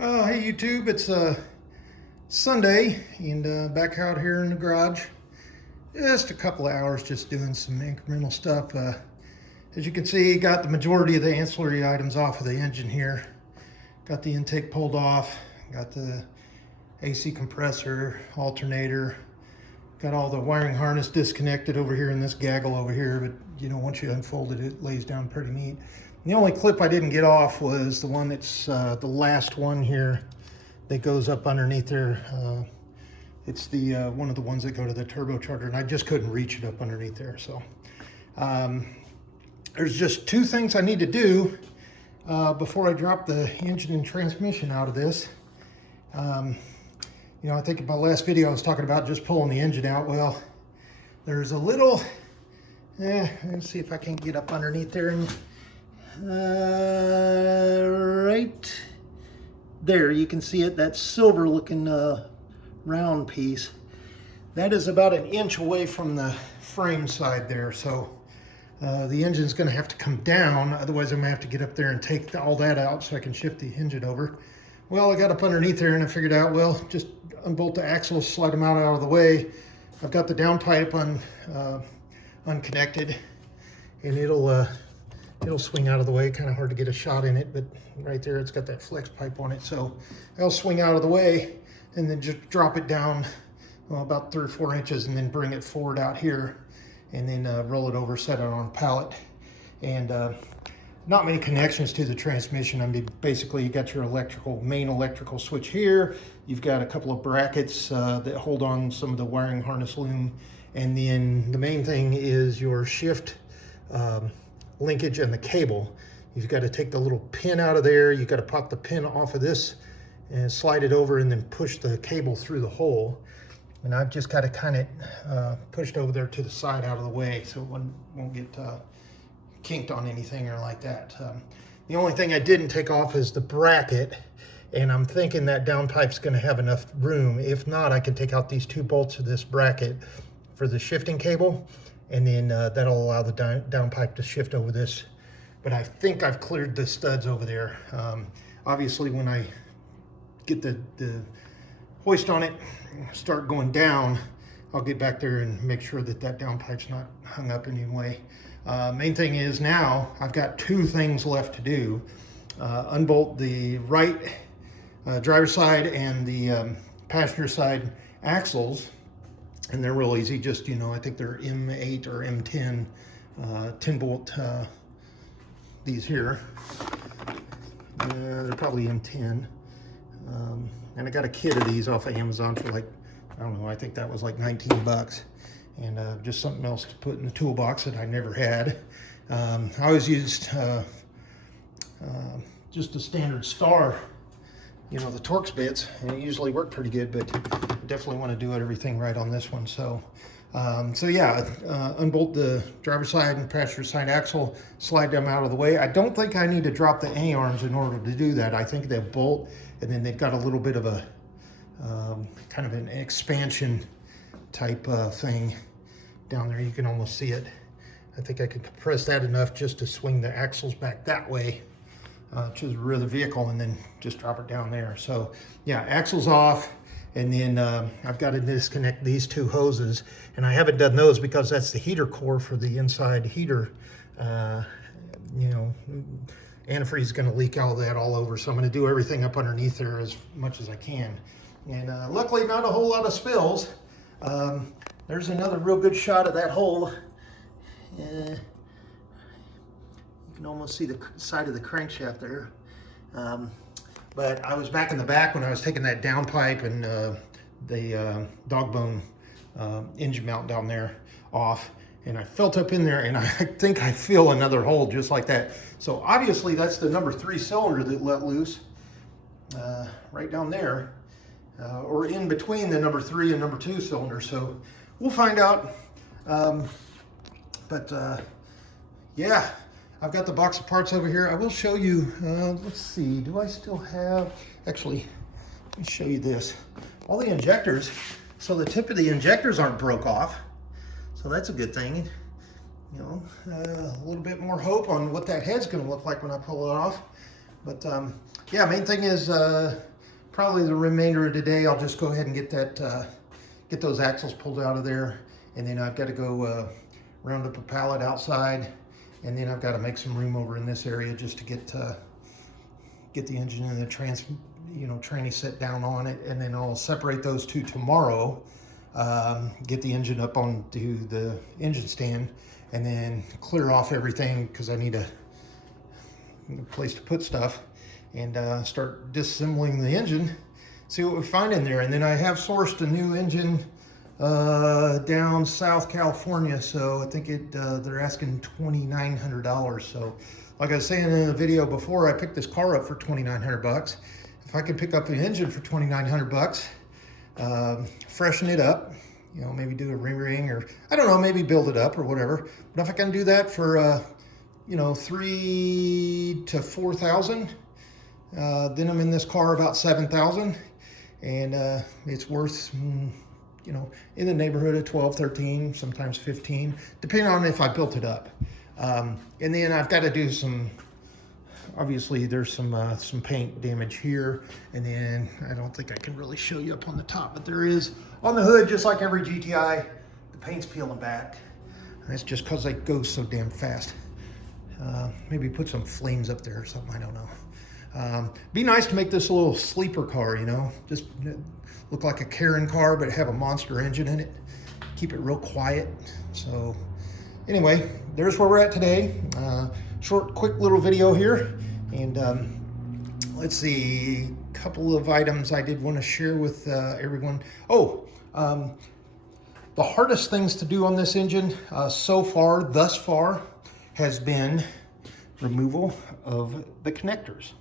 Well, hey YouTube, it's Sunday and back out here in the garage. Just a couple of hours just doing some incremental stuff. As you can see, got the majority of the ancillary items off of the engine here. Got the intake pulled off, got the AC compressor, alternator, got all the wiring harness disconnected over here in this gaggle over here, but you know, once you unfold it, it lays down pretty neat. The only clip I didn't get off was the one that's the last one here that goes up underneath there. It's the one of the ones that go to the turbocharger, and I just couldn't reach it up underneath there. So there's just two things I need to do before I drop the engine and transmission out of this. You know, I think in my last video I was talking about just pulling the engine out. Well, there's a little, let's see if I can get up underneath there and right there you can see it, that silver looking round piece. That is about an inch away from the frame side there, so the engine's going to have to come down, otherwise I'm going to have to get up there and take all that out so I can shift the engine over. Well, I got up underneath there and I figured out, well, just unbolt the axles, slide them out of the way. I've got the downpipe unconnected, and it'll swing out of the way. Kind of hard to get a shot in it, but right there it's got that flex pipe on it, so I'll swing out of the way and then just drop it down, well, about 3 or 4 inches, and then bring it forward out here, and then roll it over, set it on a pallet. And not many connections to the transmission. I mean, basically you got your main electrical switch here. You've got a couple of brackets that hold on some of the wiring harness loom, and then the main thing is your shift linkage and the cable. You've got to take the little pin out of there. You've got to pop the pin off of this and slide it over, and then push the cable through the hole. And I've just got to kind of pushed over there to the side out of the way so it won't get kinked on anything or like that. The only thing I didn't take off is the bracket, and I'm thinking that downpipe's going to have enough room. If not, I can take out these 2 bolts of this bracket for the shifting cable, and then that'll allow the downpipe to shift over this. But I think I've cleared the studs over there. Obviously, when I get the hoist on it, start going down, I'll get back there and make sure that that downpipe's not hung up in any way. Main thing is now I've got 2 things left to do. Unbolt the right driver's side and the passenger side axles, and they're real easy. Just, you know, I think they're M8 or M10 10 bolt these here. They're probably M10, and I got a kit of these off of Amazon for like, I don't know, I think that was like 19 bucks. And just something else to put in the toolbox that I never had. I always used just the standard star, you know, the Torx bits, and it usually worked pretty good, but I definitely want to do everything right on this one. So yeah, unbolt the driver's side and passenger side axle, slide them out of the way. I don't think I need to drop the A-arms in order to do that. I think they bolt, and then they've got a little bit of a kind of an expansion type thing down there. You can almost see it. I think I can compress that enough just to swing the axles back that way to the rear of the vehicle, and then just drop it down there. So yeah, axles off, and then I've got to disconnect these 2 hoses, and I haven't done those because that's the heater core for the inside heater. You know, antifreeze is going to leak all that all over, so I'm going to do everything up underneath there as much as I can. And luckily not a whole lot of spills. There's another real good shot of that hole. You can almost see the side of the crankshaft there. But I was back in the back when I was taking that downpipe and the dog bone engine mount down there off, and I felt up in there, and I think I feel another hole just like that. So obviously that's the number 3 cylinder that let loose right down there. Or in between the number 3 and number 2 cylinder. So we'll find out. Yeah, I've got the box of parts over here. I will show you, let's see, do I still have, actually, let me show you this. All the injectors, so the tip of the injectors aren't broke off. So that's a good thing. You know, a little bit more hope on what that head's gonna look like when I pull it off. But yeah, main thing is probably the remainder of the day, I'll just go ahead and get that, get those axles pulled out of there. And then I've got to go round up a pallet outside. And then I've got to make some room over in this area just to get the engine and the tranny set down on it. And then I'll separate those two tomorrow, get the engine up onto the engine stand, and then clear off everything because I need a place to put stuff, and start disassembling the engine, see what we find in there. And then I have sourced a new engine down South California, so I think they're asking $2,900. So like I was saying in the video before, I picked this car up for $2,900. If I could pick up the engine for $2,900, freshen it up, you know, maybe do a ring, or I don't know, maybe build it up or whatever. But if I can do that for you know, $3,000 to $4,000, then I'm in this car about $7,000, and it's worth, you know, in the neighborhood of 12, 13, sometimes 15, depending on if I built it up. And then I've got to do some, obviously there's some paint damage here, and then I don't think I can really show you up on the top, but there is on the hood, just like every GTI, the paint's peeling back. And that's just because they go so damn fast. Maybe put some flames up there or something, I don't know. Be nice to make this a little sleeper car, you know, just look like a Karen car, but have a monster engine in it. Keep it real quiet. So anyway, there's where we're at today. Short, quick little video here. And let's see, a couple of items I did want to share with everyone. Oh, the hardest things to do on this engine thus far, has been removal of the connectors.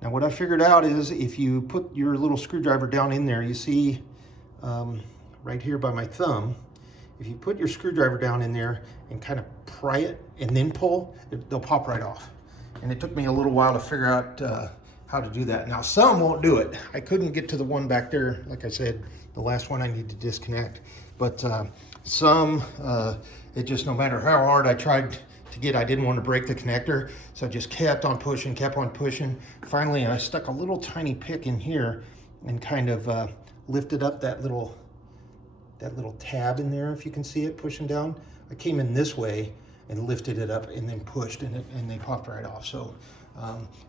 Now what I figured out is if you put your little screwdriver down in there, you see right here by my thumb, if you put your screwdriver down in there and kind of pry it and then pull, they'll pop right off. And it took me a little while to figure out how to do that. Now some won't do it. I couldn't get to the one back there. Like I said, the last one I need to disconnect. But some, it just, no matter how hard I tried to get, I didn't want to break the connector, so I just kept on pushing. Finally, I stuck a little tiny pick in here and kind of lifted up that little tab in there, if you can see it pushing down. I came in this way and lifted it up and then pushed, and they popped right off. So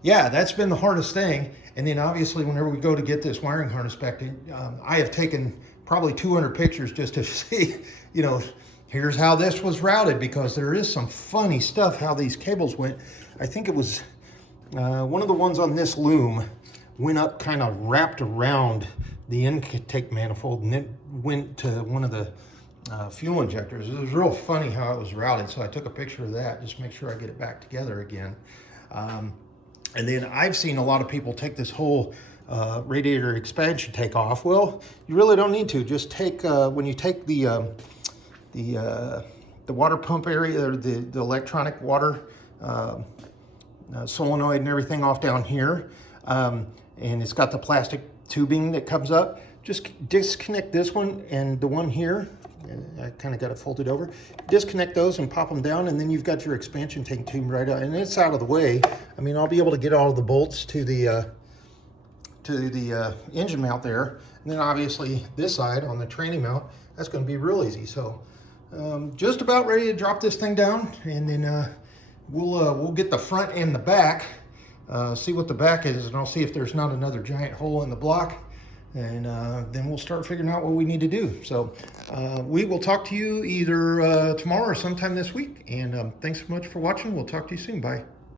yeah, that's been the hardest thing. And then obviously whenever we go to get this wiring harness back in, I have taken probably 200 pictures just to see, you know, here's how this was routed, because there is some funny stuff how these cables went. I think it was one of the ones on this loom went up, kind of wrapped around the intake manifold, and then went to one of the fuel injectors. It was real funny how it was routed, so I took a picture of that just to make sure I get it back together again. And then I've seen a lot of people take this whole radiator expansion take off. Well, you really don't need to. Just take, when you take the water pump area, or the electronic water solenoid and everything off down here, and it's got the plastic tubing that comes up, just disconnect this one and the one here. I kind of got it folded over. Disconnect those and pop them down, and then you've got your expansion tank tube right out, and it's out of the way. I mean, I'll be able to get all of the bolts to the engine mount there, and then obviously this side on the tranny mount, that's going to be real easy. So just about ready to drop this thing down, and then we'll get the front and the back, see what the back is, and I'll see if there's not another giant hole in the block, and then we'll start figuring out what we need to do. So we will talk to you either tomorrow or sometime this week, and thanks so much for watching. We'll talk to you soon. Bye.